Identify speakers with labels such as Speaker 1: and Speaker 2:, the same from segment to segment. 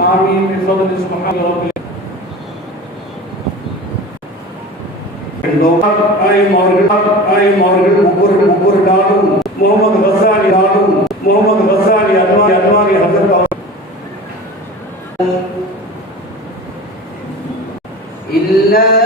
Speaker 1: آمين بفضل سبحان رب मोहम्मद गसानी दादू मोहम्मद गसानी अनवारी अनवारी हजरत
Speaker 2: إلا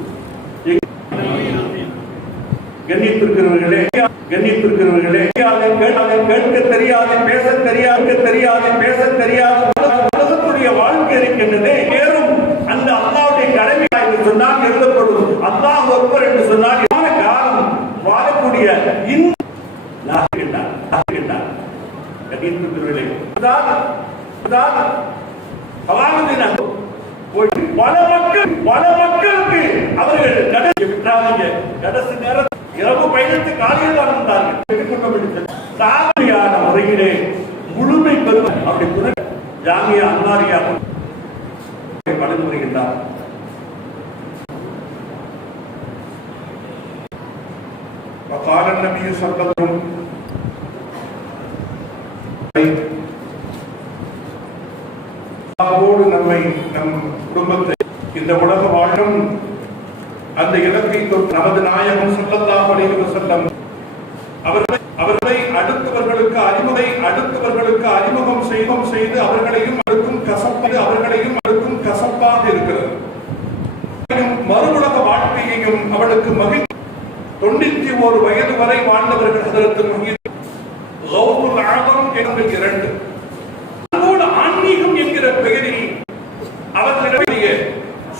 Speaker 1: கண்ணியத்திற்கிறவர்களே கண்ணியத்திற்கிறவர்களே கேட்க- அதை கேட்க தெரியாது பேச தெரியாது தெரியாது பேச தெரியாது உலகத்துடைய வாழ்க்கை இருக்கின்றதே அந்த அல்லாவுடைய கடமை என்று சொன்னால் எழுதப்படும். அல்லாஹ் ஒருவர் என்று சொன்னால் காலம் வாழக்கூடிய இந்த பல மக்கள் பல மக்களுக்கு அவர்கள் கடைசி விட்டாங்க கடைசி நேரம் இரவு பயணத்து காலையில் தான் வந்தார்கள் கேட்டுக்கொள்ளப்பட்டு சாமியான முறையிலே முழுமை பெறும் அப்படி துணை ஜாமியா அன்னாரியா வழங்கி வருகின்றார்
Speaker 3: وقال النبي صلى الله عليه وسلم அல்லாஹ்வோடு நம்மை நம் குடும்பத்தை இந்த உலக வாழும் அந்த இலக்கை தொட்டு நமது நாயகம் ஸல்லல்லாஹு அலைஹி செல்லம் அவர்களை அவர்களை அடுத்தவர்களுக்கு அறிமுகை அடுத்தவர்களுக்கு அறிமுகம் செய்வம் செய்து அவர்களையும் அடுக்கும் கசப்பது அவர்களையும் அடுக்கும் கசப்பாக இருக்கிறது. மறுபுலக வாழ்க்கையையும் அவளுக்கு மகிழ்ச்சி தொண்ணூத்தி ஒரு வயது வரை வாழ்ந்தவர்கள் அதற்கு முகில் இரண்டு. அதோடு ஆன்மீகம் என்கிற பெயரில் அவர்களிடையே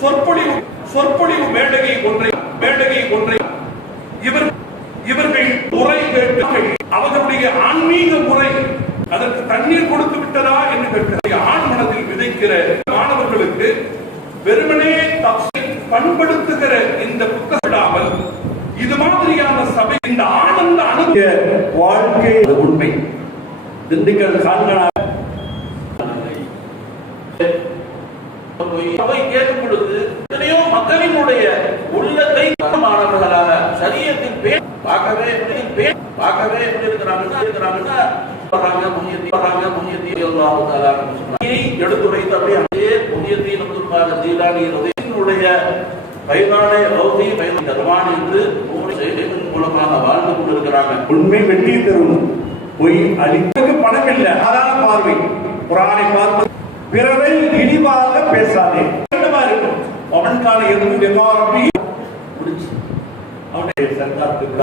Speaker 3: சொற்பொழிவு சொற்பொழிவு மேடகை ஒன்றை மேடகை ஒன்றை. இவர் இவர்கள் உரை கேட்டு அவர்களுடைய ஆன்மீக முறை அதற்கு தண்ணீர் கொடுத்து விட்டதா என்று கேட்கிற ஆண் மனதில் விதைக்கிற மாணவர்களுக்கு வெறுமனே தப்சை பண்படுத்துகிற இந்த புத்தகம் விடாமல் இது மாதிரியான சபை இந்த ஆனந்த அனு
Speaker 1: வாழ்க்கை உண்மை. திண்டுக்கல் கால்களாக
Speaker 4: அவை கேட்கும் பொழுது மக்களினுடைய உள்ளத்தை மாணவர்களாக சரியத்தின் பேர் பார்க்கவே எப்படி பேர் பார்க்கவே எப்படி இருக்கிறாங்கன்னா இருக்கிறாங்கன்னா வர்றாங்க வர்றாங்க எடுத்துரைத்து அப்படியே அதே ஜீலானி தர்வான் என்று செய்திகள் மூலமாக வாழ்ந்து கொண்டிருக்கிறாங்க.
Speaker 1: உண்மை வெற்றி தரும் பொய் அளிப்பதற்கு பணம் இல்லை. சாதாரண பார்வை. புராணை பார்ப்பது. பிறரை இழிவாக பேசாதே. என்னமா இருக்கும்
Speaker 5: അവൻ കാണിയതും അവന്റെ സർക്കാർക്കില്ല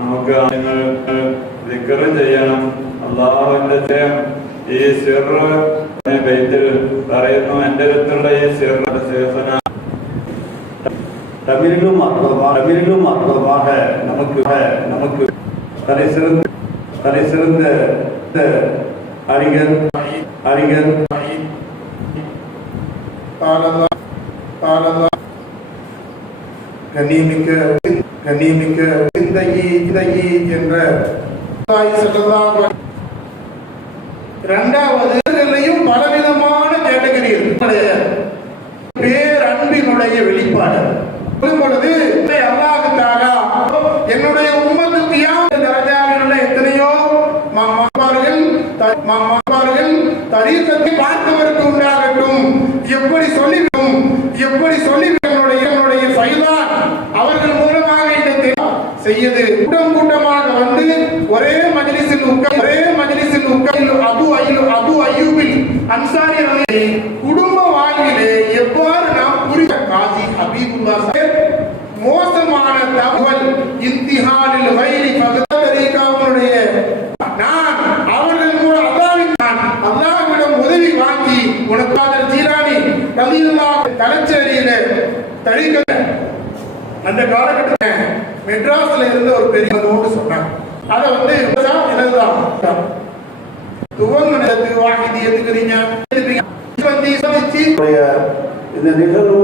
Speaker 5: നമുക്ക് നിങ്ങൾ ചെയ്യണം. അള്ളാഹുവിന്റെ ജയം ഈ സിറു പറയുന്നു. എന്റെ അടുത്തുള്ള ഈ സിറുടെ ശേഷന
Speaker 1: തമിഴിലും അർത്ഥമാ തമിഴിലും അർത്ഥമാ നമുക്ക് നമുക്ക് தலைசிறந்த சிறந்த அறிஞர் அறிஞர்
Speaker 3: கண்ணியமிக்க கண்ணியமிக்க சிந்தையி இதையி என்ற இரண்டாவது பலவிதமான மாமார்கள் மாமார்கள் தரீசத்தை உண்டாகட்டும். எப்படி சொல்லிவிடும்? எப்படி சொல்லி என்னுடைய என்னுடைய அவர்கள் மூலமாக இந்த செய்யது. கூட்டம் கூட்டமாக வந்து ஒரே மஜ்லிஸில் உட்கார் ஒரே மஜ்லிஸில் உட்கார் அபு ஐயு அபு ஐயூபில் அன்சாரி குடும்ப வாழ்விலே எவ்வாறு நாம் புரிய காசி ஹபீபுல்லா காலகட்டத்தில் மெட்ராஸ்ல இருந்து ஒரு பெரிய நோட்டு சொன்னாங்க. அதை வந்து இதுதான் என்னதுதான் துவங்கினது வாகிதி எதுக்குறீங்க? வந்து சந்திச்சு
Speaker 6: இந்த நிகழ்வு